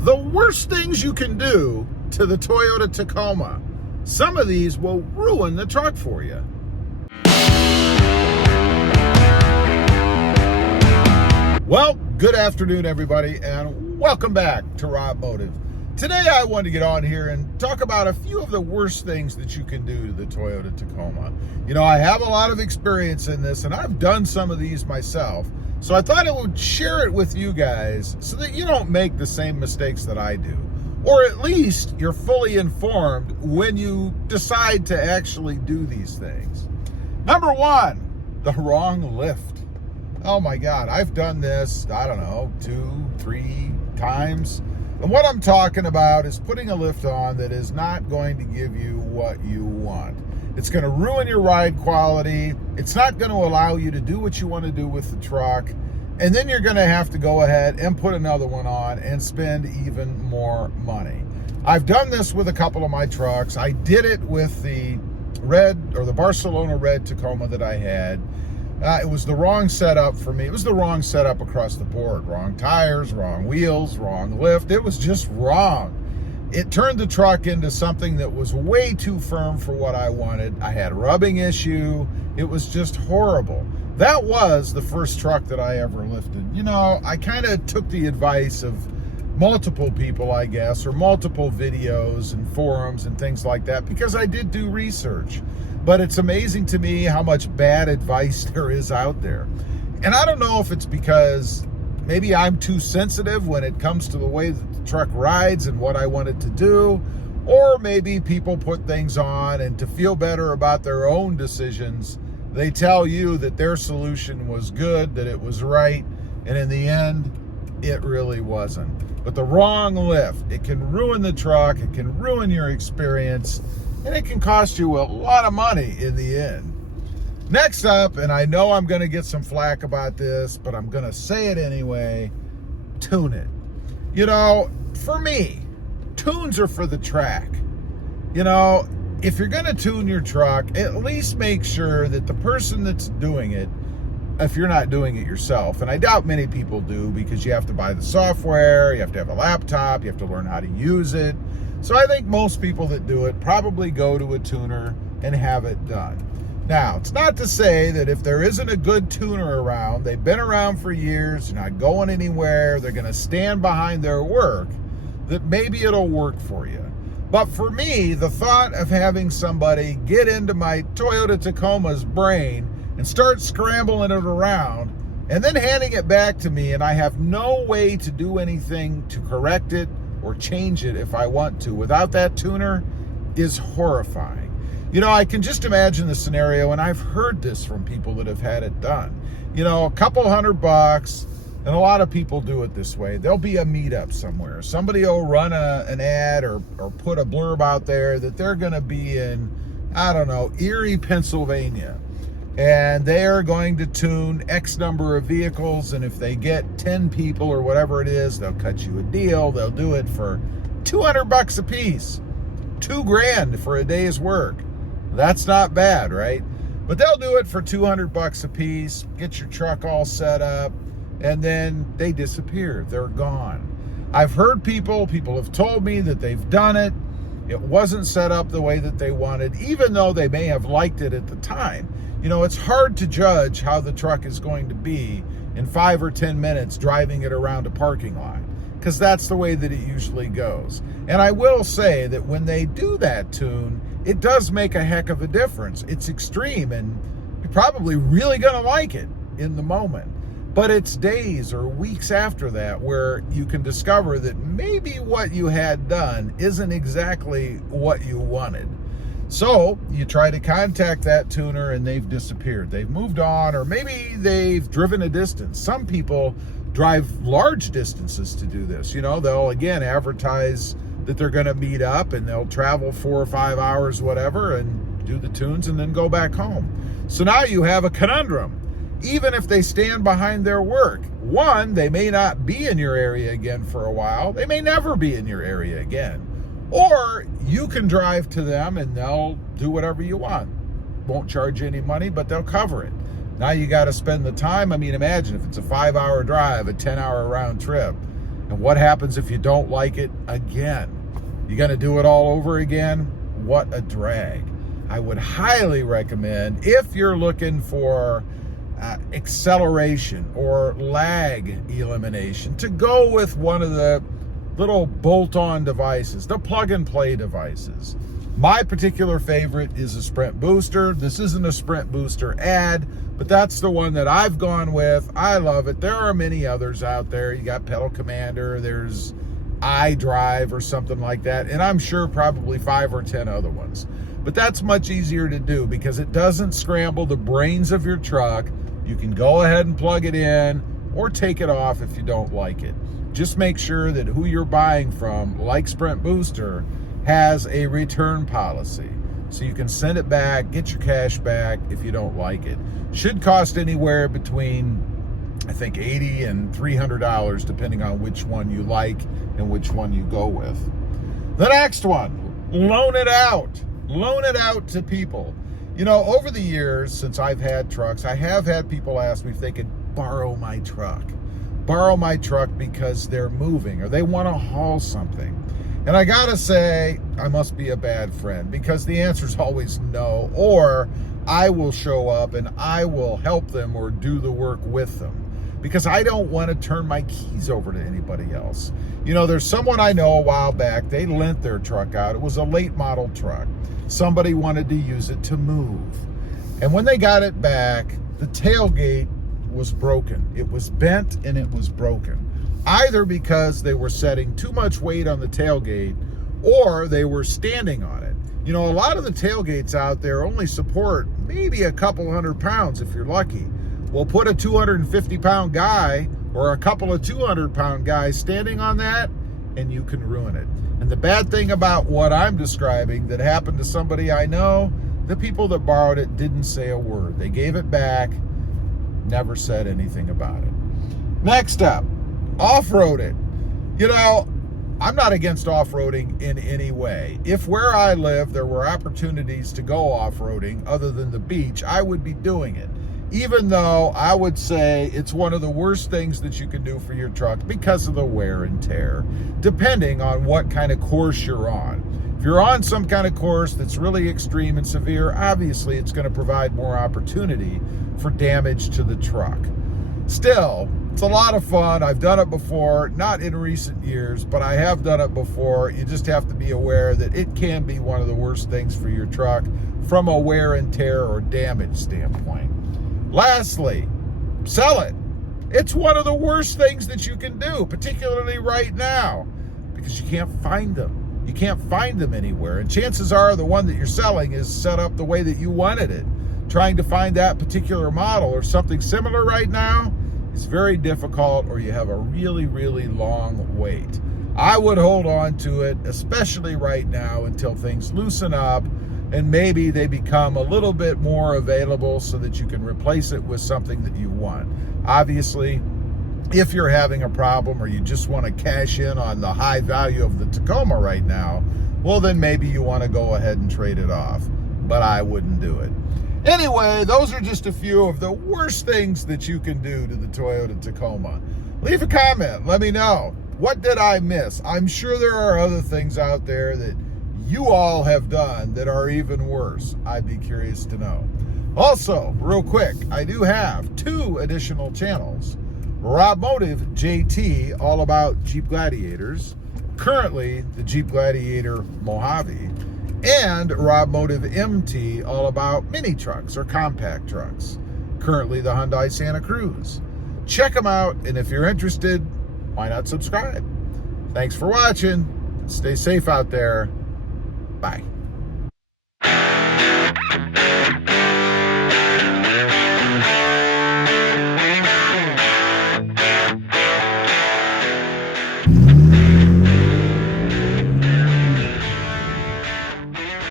The worst things you can do to the Toyota Tacoma. Some of these will ruin the truck for you. Well, good afternoon, everybody, and welcome back to RobMotive. Today, I wanted to get on here and talk about a few of the worst things that you can do to the Toyota Tacoma. You know, I have a lot of experience in this, and I've done some of these myself. So I thought I would share it with you guys so that you don't make the same mistakes that I do. Or at least you're fully informed when you decide to actually do these things. Number one, the wrong lift. Oh my God, I've done this, I don't know, 2-3 times. And what I'm talking about is putting a lift on that is not going to give you what you want. It's going to ruin your ride quality. It's not going to allow you to do what you want to do with the truck. And then you're going to have to go ahead and put another one on and spend even more money. I've done this with a couple of my trucks. I did it with the red, or the Barcelona red Tacoma that I had. It was the wrong setup for me. It was the wrong setup across the board. Wrong tires, wrong wheels, wrong lift. It was just wrong. It turned the truck into something that was way too firm for what I wanted. I had a rubbing issue. It was just horrible. That was the first truck that I ever lifted. You know, I kind of took the advice of multiple people, I guess, or multiple videos and forums and things like that, because I did do research. But it's amazing to me how much bad advice there is out there. And I don't know if it's because maybe I'm too sensitive when it comes to the way that the truck rides and what I want it to do, or maybe people put things on and to feel better about their own decisions, they tell you that their solution was good, that it was right, and in the end, it really wasn't. But the wrong lift, it can ruin the truck, it can ruin your experience, and it can cost you a lot of money in the end. Next up, and I know I'm going to get some flack about this, but I'm going to say it anyway, tune it. You know, for me, tunes are for the track. You know, if you're going to tune your truck, at least make sure that the person that's doing it, if you're not doing it yourself, and I doubt many people do because you have to buy the software, you have to have a laptop, you have to learn how to use it. So I think most people that do it probably go to a tuner and have it done. Now, it's not to say that if there isn't a good tuner around, they've been around for years, they're not going anywhere, they're going to stand behind their work, that maybe it'll work for you. But for me, the thought of having somebody get into my Toyota Tacoma's brain and start scrambling it around and then handing it back to me, and I have no way to do anything to correct it or change it if I want to without that tuner, is horrifying. You know, I can just imagine the scenario, and I've heard this from people that have had it done. You know, a couple $100, and a lot of people do it this way. There'll be a meetup somewhere. Somebody will run an ad or put a blurb out there that they're going to be in, I don't know, Erie, Pennsylvania. And they are going to tune X number of vehicles, and if they get 10 people or whatever it is, they'll cut you a deal. They'll do it for $200 a piece. $2,000 for a day's work. That's not bad, right? But they'll do it for $200 a piece, get your truck all set up, and then they disappear. They're gone. I've heard people have told me that they've done it. It wasn't set up the way that they wanted, even though they may have liked it at the time. You know, it's hard to judge how the truck is going to be in 5 or 10 minutes driving it around a parking lot, because that's the way that it usually goes. And I will say that when they do that tune, it does make a heck of a difference. It's extreme, and you're probably really going to like it in the moment. But it's days or weeks after that where you can discover that maybe what you had done isn't exactly what you wanted. So you try to contact that tuner and they've disappeared. They've moved on, or maybe they've driven a distance. Some people drive large distances to do this. You know, they'll again advertise that they're going to meet up, and they'll travel 4 or 5 hours, whatever, and do the tunes and then go back home. So now you have a conundrum. Even if they stand behind their work, one, they may not be in your area again for a while. They may never be in your area again. Or you can drive to them and they'll do whatever you want. Won't charge you any money, but they'll cover it. Now you got to spend the time. I mean, imagine if it's a 5-hour drive, a 10-hour round trip. And what happens if you don't like it again? You gonna do it all over again? What a drag. I would highly recommend, if you're looking for acceleration or lag elimination, to go with one of the little bolt-on devices, the plug-and-play devices. My particular favorite is a Sprint Booster. This isn't a Sprint Booster ad, but that's the one that I've gone with. I love it. There are many others out there. You got Pedal Commander, there's iDrive or something like that, and I'm sure probably 5 or 10 other ones. But that's much easier to do because it doesn't scramble the brains of your truck. You can go ahead and plug it in or take it off if you don't like it. Just make sure that who you're buying from, like Sprint Booster, has a return policy. So you can send it back, get your cash back if you don't like it. Should cost anywhere between, I think, $80 and $300, depending on which one you like and which one you go with. The next one, loan it out. Loan it out to people. You know, over the years since I've had trucks, I have had people ask me if they could borrow my truck. Borrow my truck because they're moving or they want to haul something. And I gotta say, I must be a bad friend, because the answer is always no, or I will show up and I will help them or do the work with them, because I don't want to turn my keys over to anybody else. You know, there's someone I know a while back, they lent their truck out. It was a late model truck. Somebody wanted to use it to move. And when they got it back, the tailgate was broken. It was bent and it was broken. Either because they were setting too much weight on the tailgate or they were standing on it. You know, a lot of the tailgates out there only support maybe a couple 100 pounds if you're lucky. Well, put a 250-pound guy or a couple of 200-pound guys standing on that and you can ruin it. And the bad thing about what I'm describing that happened to somebody I know, the people that borrowed it didn't say a word. They gave it back, never said anything about it. Next up, off-road it. You know, I'm not against off-roading in any way. If where I live there were opportunities to go off-roading other than the beach, I would be doing it. Even though I would say it's one of the worst things that you can do for your truck because of the wear and tear, depending on what kind of course you're on. If you're on some kind of course that's really extreme and severe, obviously it's going to provide more opportunity for damage to the truck. Still, it's a lot of fun. I've done it before, not in recent years, but I have done it before. You just have to be aware that it can be one of the worst things for your truck from a wear and tear or damage standpoint. Lastly, sell it. It's one of the worst things that you can do, particularly right now, because you can't find them. You can't find them anywhere. And chances are the one that you're selling is set up the way that you wanted it. Trying to find that particular model or something similar right now is very difficult, or you have a really, really long wait. I would hold on to it, especially right now, until things loosen up and maybe they become a little bit more available so that you can replace it with something that you want. Obviously, if you're having a problem or you just want to cash in on the high value of the Tacoma right now, well, then maybe you want to go ahead and trade it off, but I wouldn't do it. Anyway, those are just a few of the worst things that you can do to the Toyota Tacoma. Leave a comment, let me know. What did I miss? I'm sure there are other things out there that you all have done that are even worse. I'd be curious to know. Also, real quick, I do have 2 additional channels. RobMotive JT, all about Jeep Gladiators. Currently, the Jeep Gladiator Mojave. And RobMotive MT, all about mini trucks or compact trucks. Currently, the Hyundai Santa Cruz. Check them out, and if you're interested, why not subscribe? Thanks for watching. Stay safe out there. Bye.